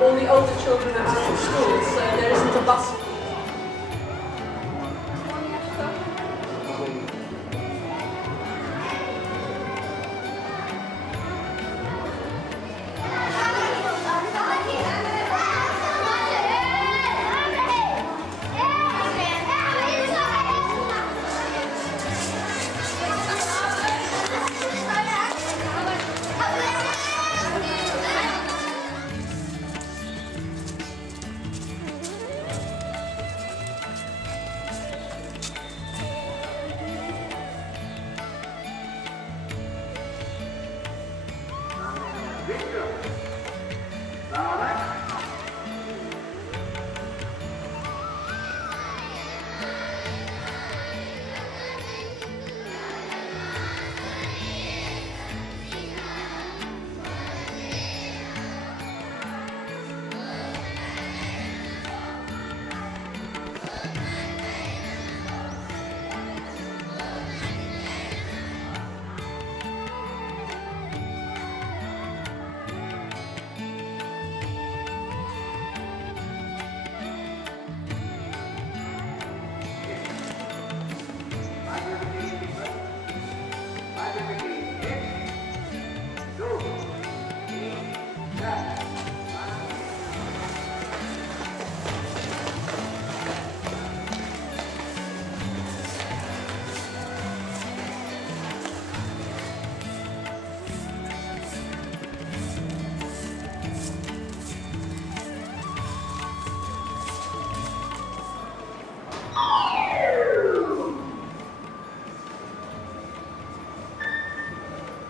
All the older children are out of school, so there isn't a bus.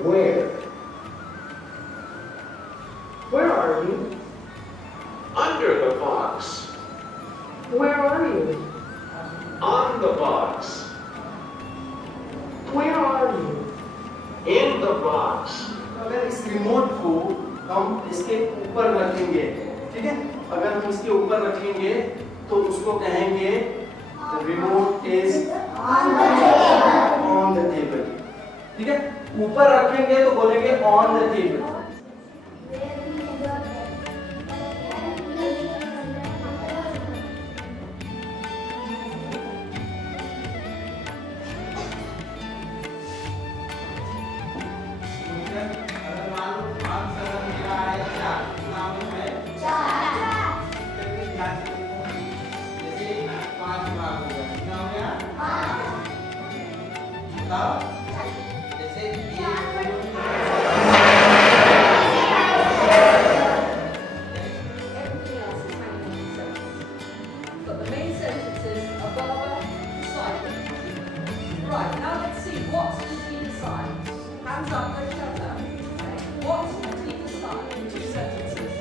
Where? Where are you? Under the box. Where are you? On the box. Where are you? In the box. अगर इस remote को हम इसके ऊपर रखेंगे, ठीक है? अगर हम इसके ऊपर रखेंगे तो उसको कहेंगे the remote is on the table. ठीक है? ऊपर रखेंगे तो बोलेंगे on the table. Right, now let's see, what did he decide? Hands up, let's show them. What did he decide in 2 sentences?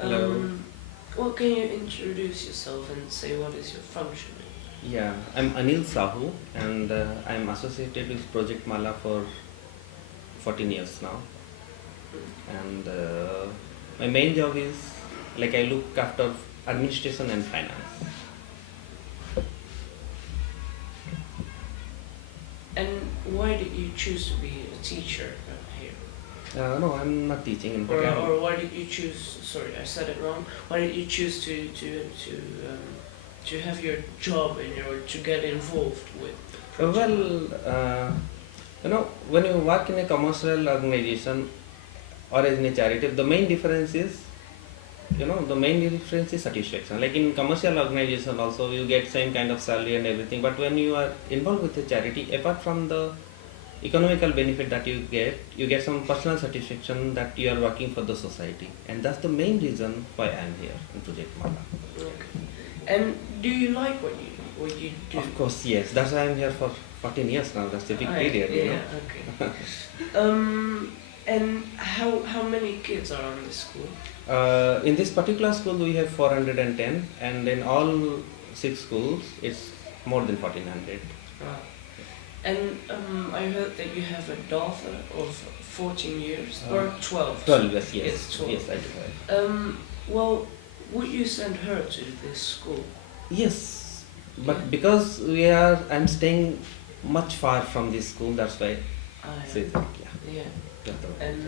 Hello. Well, can you introduce yourself and say what is your function? Yeah, I'm Anil Sahu and I'm associated with Project Mala for 14 years now. And my main job is like I look after administration and finance. And why did you choose to be a teacher here? No, I'm not teaching in Or, fact. or why did you choose? Sorry, I said it wrong. Why did you choose to have your job and to get involved with? the project? Well, You know, when you work in a commercial organization or in a charity, the main difference is, the main difference is satisfaction. Like in commercial organization also, you get same kind of salary and everything. But when you are involved with a charity, apart from the economical benefit that you get some personal satisfaction that you are working for the society, and that's the main reason why I am here in Project Mala. Okay. And do you like what you do? Of course, yes. That's why I'm here for 14 years now. That's a big period, you know. Okay. And how many kids are on this school? In this particular school, we have 410, and in all 6 schools, it's more than 1400. Wow. And I heard that you have a daughter of 14 years or 12. 12, yes, yes. Yes, 12. Yes, I do have. Well, would you send her to this school? Yes, but Yeah. because I'm staying much far from this school, that's why I say that, yeah. Yeah. That's the way. And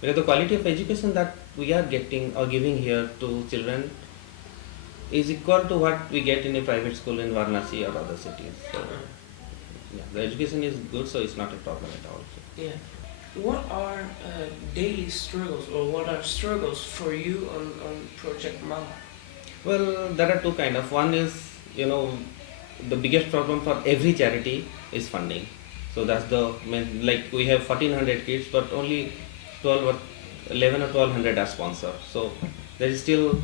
Because the quality of education that we are getting or giving here to children is equal to what we get in a private school in Varanasi or other cities. So, yeah, the education is good, so it's not a problem at all. yeah. What are daily struggles, or what are struggles for you on Project Mala? Well, there are two kind of. One is, the biggest problem for every charity is funding. So that's the main, like we have 1400 kids, but only 12 or 11 or 1200 are sponsored. So there is still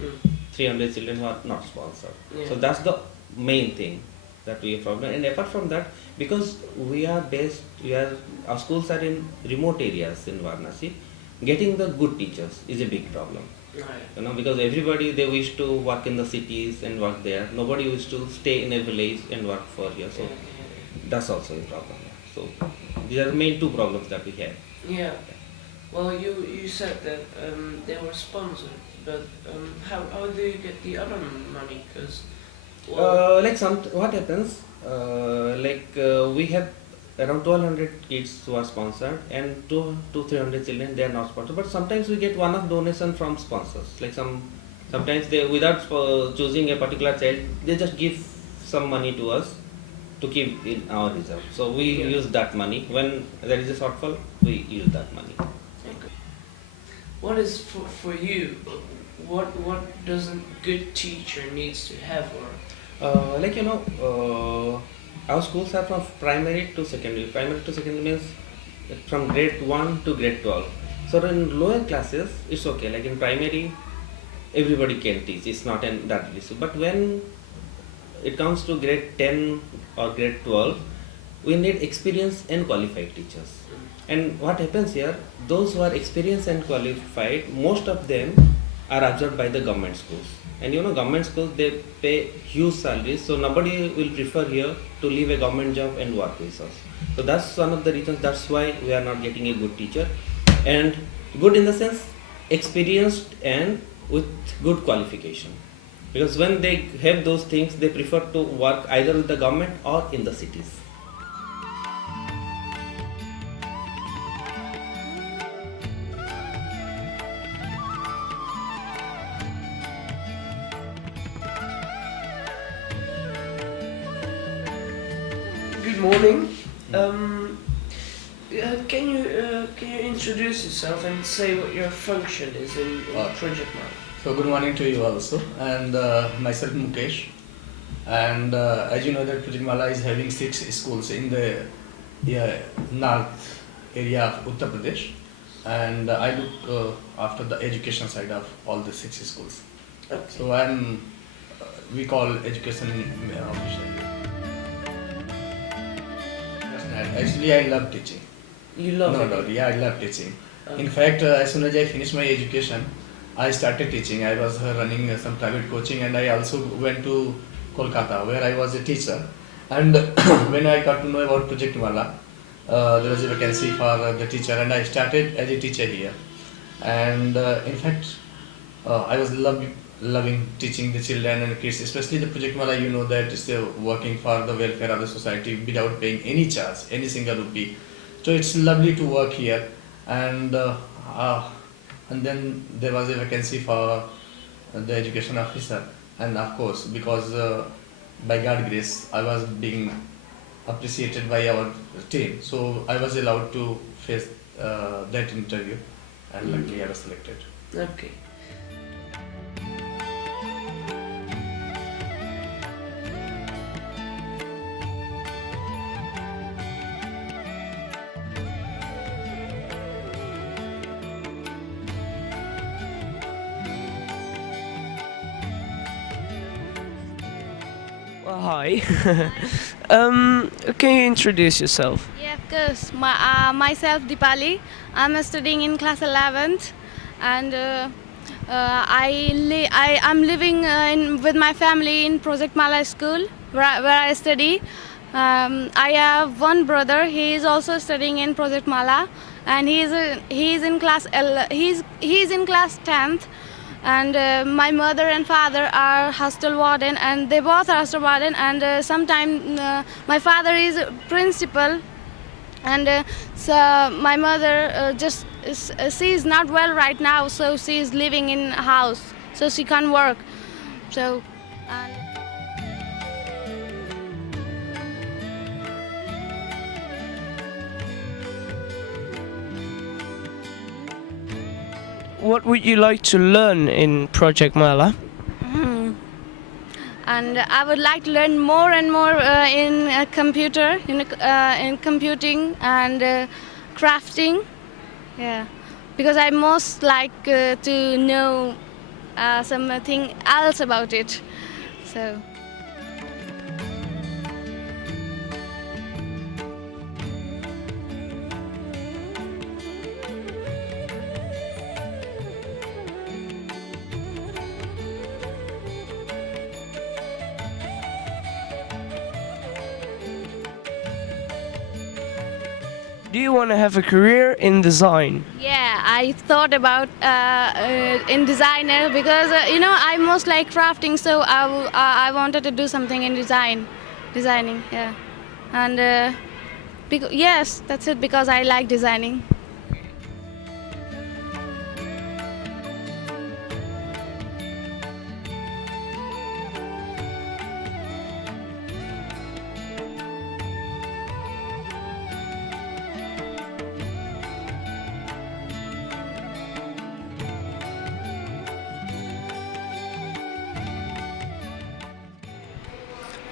300 children who are not sponsored. Yeah. So that's the main thing that we have problem. And apart from that, because our schools are in remote areas in Varanasi, getting the good teachers is a big problem. Right. Because everybody, they wish to work in the cities and work there. Nobody wish to stay in a village and work for here. So that's also a problem. So these are the main 2 problems that we have. Yeah. Well, you said that they were sponsored, but how do you get the other money? Because What happens? We have around 1200 kids who are sponsored, and 200-300 children they are not sponsored. But sometimes we get one-off donation from sponsors. Like sometimes they, without choosing a particular child, they just give some money to us to keep in our reserve. So we use that money when there is a shortfall. We use that money. what is for you? What does a good teacher needs to have, or our schools are from primary to secondary. Primary to secondary means from grade 1 to grade 12. So in lower classes, it's okay. Like in primary, everybody can teach. It's not that issue. But when it comes to grade 10 or grade 12, we need experienced and qualified teachers. And what happens here, those who are experienced and qualified, most of them are absorbed by the government schools. And government schools, they pay huge salaries, so nobody will prefer here to leave a government job and work with us. So that's one of the reasons, that's why we are not getting a good teacher. And good in the sense, experienced and with good qualification. Because when they have those things, they prefer to work either with the government or in the cities. good morning. Can you introduce yourself and say what your function is in Project Mala? So good morning to you also, and myself Mukesh, and as you know that Project Mala is having 6 schools in the north area of Uttar Pradesh, and I look after the education side of all the 6 schools. Okay. So we call education official. Actually, I love teaching. You love No it? doubt, yeah, I love teaching. Okay. In fact, as soon as I finished my education, I started teaching. I was running some private coaching, and I also went to Kolkata where I was a teacher. And when I got to know about Project Mala, there was a vacancy for the teacher, and I started as a teacher here. And in fact, I was loving teaching the children and kids, especially the Project Mala. You know that is working for the welfare of the society without paying any charge, any single rupee. So it's lovely to work here, and then there was a vacancy for the education officer, and of course because by God grace I was being appreciated by our team. So I was allowed to face that interview, and luckily I was selected. Okay. Well, hi. Can you introduce yourself? Yeah, of course. Myself, Dipali. I'm studying in class 11th, and I'm living with my family in Project Mala School, where I study. I have one brother. He is also studying in Project Mala, and he's in class he's in class 10th. And my mother and father are hostel warden, and they both are hostel warden. And sometimes my father is principal, and so my mother she is not well right now, so she is living in a house, so she can't work. So. And What would you like to learn in Project Mala? and I would like to learn more and more in computer, in computing and crafting. Yeah, because I most like to know something else about it. So. Do you want to have a career in design? Yeah, I thought about in designer because I most like crafting, so I wanted to do something in designing. Yeah, and yes, that's it, because I like designing.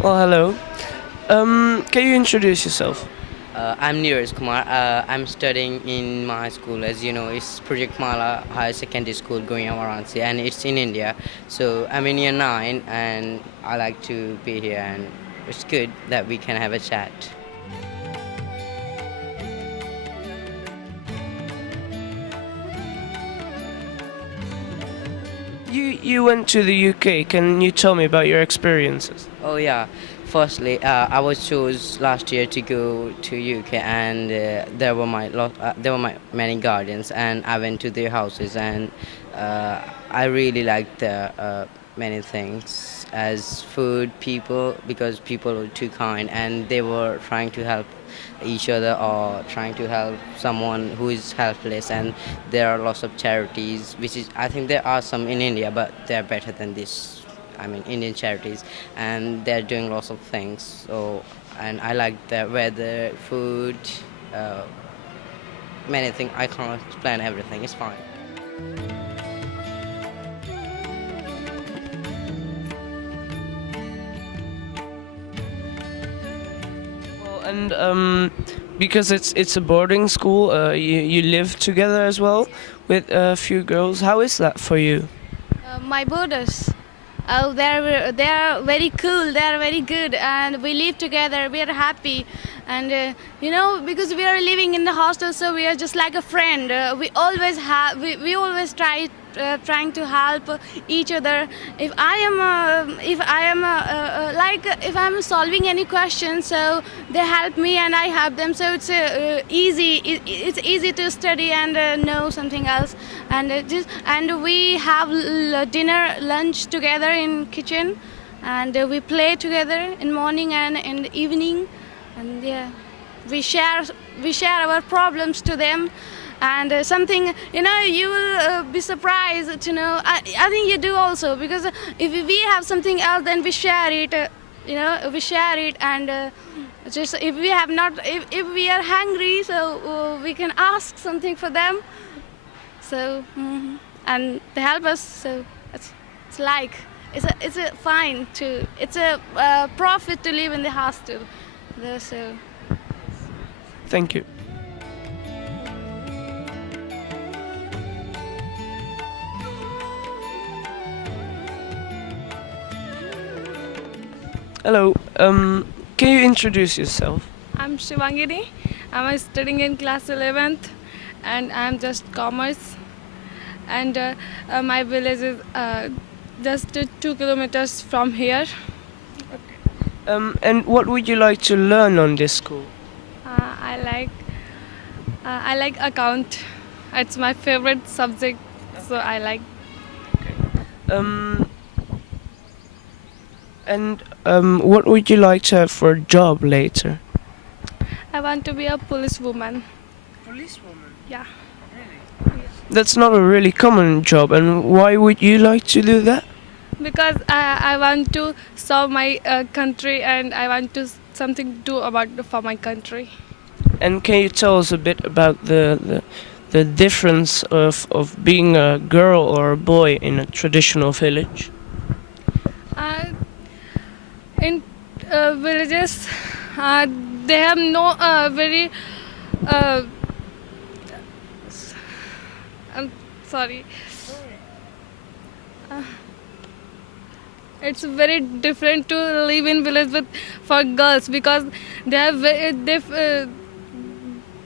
Well, hello. Can you introduce yourself? I'm Neeraj Kumar. I'm studying in my school. As you know, it's Project Mala Higher Secondary School going on Varanasi, and it's in India. So I'm in year 9, and I like to be here, and it's good that we can have a chat. You went to the UK. Can you tell me about your experiences? Oh yeah. Firstly, I was chose last year to go to UK, and there were many guardians, and I went to their houses, and I really liked the many things as food, people, because people were too kind, and they were trying to help each other or trying to help someone who is helpless. And there are lots of charities, which is, I think there are some in India, but they're better than this. I mean, Indian charities, and they're doing lots of things. So, and I like the weather, food, many things. I can't explain everything. It's fine. Well, and because it's a boarding school, you live together as well with a few girls. How is that for you? My brothers. Oh, they are very cool. They are very good, and we live together. We are happy, and because we are living in the hostel, so we are just like a friend. We always trying to help each other. If I'm solving any question, so they help me and I help them. So it's easy. It's easy to study and know something else. And we have lunch together in kitchen, and we play together in morning and in the evening, and yeah, we share our problems to them. And something, you will be surprised to know. I think you do also, because if we have something else, then we share it we share it, and just if we have not, if we are hungry, so we can ask something for them. So and they help us. So it's like it's a fine to it's a profit to live in the hostel. So Thank you. Hello. Can you introduce yourself? I'm Shivangini. I'm studying in class 11th, and I'm just commerce. And my village is just 2 kilometers from here. And what would you like to learn on this school? I like account. It's my favorite subject, so I like. Um, and what would you like to have for a job later? I want to be a policewoman. Policewoman. Yeah. That's not a really common job, and why would you like to do that? Because I want to serve my country, and I want to something to do about for my country. And can you tell us a bit about the difference of being a girl or a boy in a traditional village? In villages, they have no very. I'm sorry. It's very different to live in village with for girls, because they have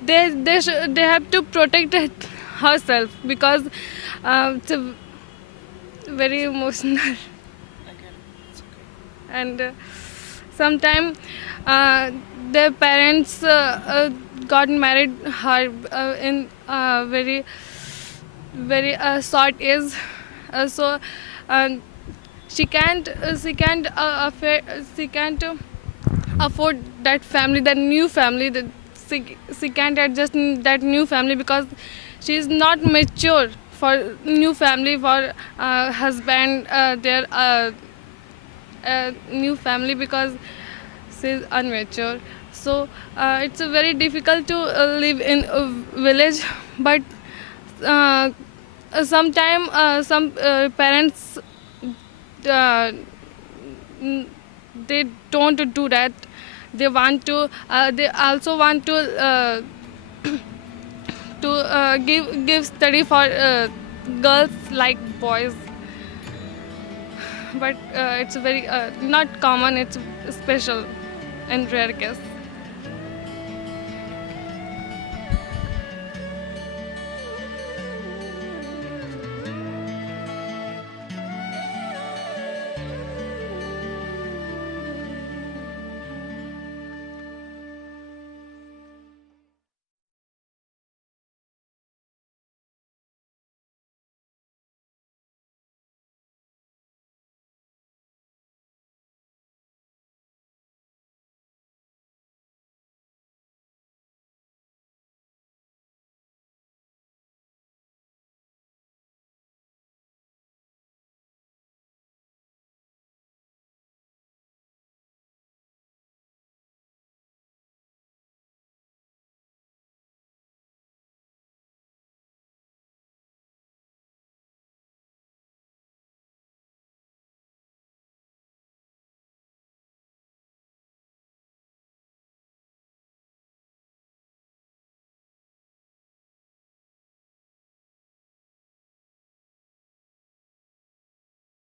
they have to protect herself, because it's very emotional. And sometimes their parents got married her in very short age, so she can't afford that family, that new family, that she can't adjust in that new family, because she is not mature for new family, for husband, their new family, because she is unmature. So it's very difficult to live in a village. But sometimes some parents they don't do that. They want to they also want to give study for girls like boys. But it's very not common, it's special and rare case.